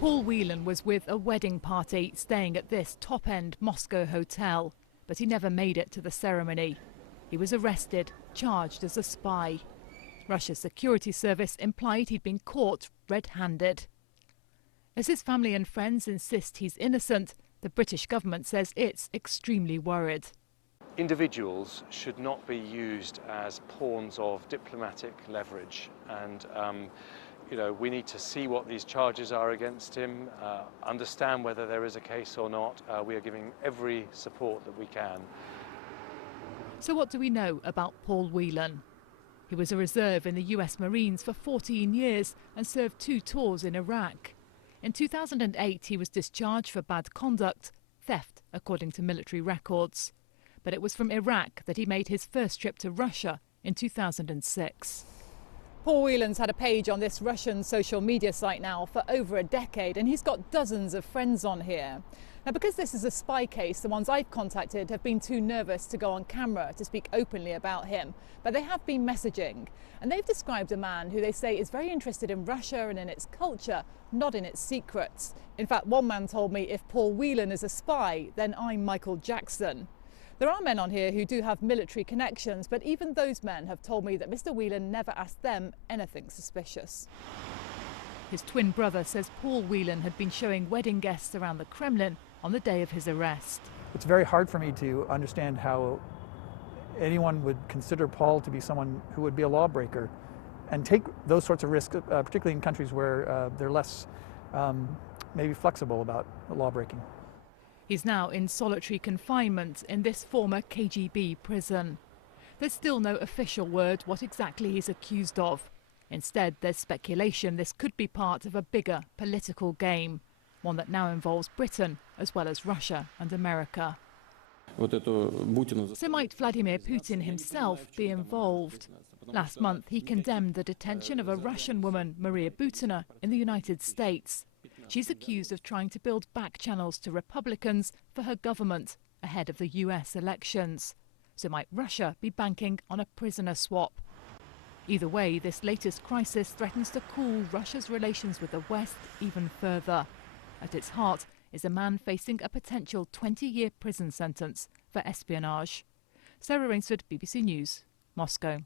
Paul Whelan was with a wedding party staying at this top-end Moscow hotel, but he never made it to the ceremony. He was arrested, charged as a spy. Russia's security service implied he'd been caught red-handed. As his family and friends insist he's innocent, the British government says it's extremely worried. Individuals should not be used as pawns of diplomatic leverage, and we need to see what these charges are against him, understand whether there is a case or not. We are giving every support that we can. So what do we know about Paul Whelan? He was a reserve in the US Marines for 14 years and served 2 tours in Iraq. In 2008, he was discharged for bad conduct, theft, according to military records. But it was from Iraq that he made his first trip to Russia in 2006. Paul Whelan's had a page on this Russian social media site now for over a decade, and he's got dozens of friends on here. Now, because this is a spy case, the ones I've contacted have been too nervous to go on camera to speak openly about him, but they have been messaging, and they've described a man who they say is very interested in Russia and in its culture, not in its secrets. In fact, one man told me, if Paul Whelan is a spy, then I'm Michael Jackson. There are men on here who do have military connections, but even those men have told me that Mr. Whelan never asked them anything suspicious. His twin brother says Paul Whelan had been showing wedding guests around the Kremlin on the day of his arrest. It's very hard for me to understand how anyone would consider Paul to be someone who would be a lawbreaker and take those sorts of risks, particularly in countries where they're less maybe flexible about lawbreaking. He's now in solitary confinement in this former KGB prison. There's still no official word what exactly he's accused of. Instead, there's speculation this could be part of a bigger political game, one that now involves Britain as well as Russia and America. So might Vladimir Putin himself be involved? Last month, he condemned the detention of a Russian woman, Maria Butina, in the United States. She's accused of trying to build back channels to Republicans for her government ahead of the US elections. So might Russia be banking on a prisoner swap? Either way, this latest crisis threatens to cool Russia's relations with the West even further. At its heart is a man facing a potential 20-year prison sentence for espionage. Sarah Rainsford, BBC News, Moscow.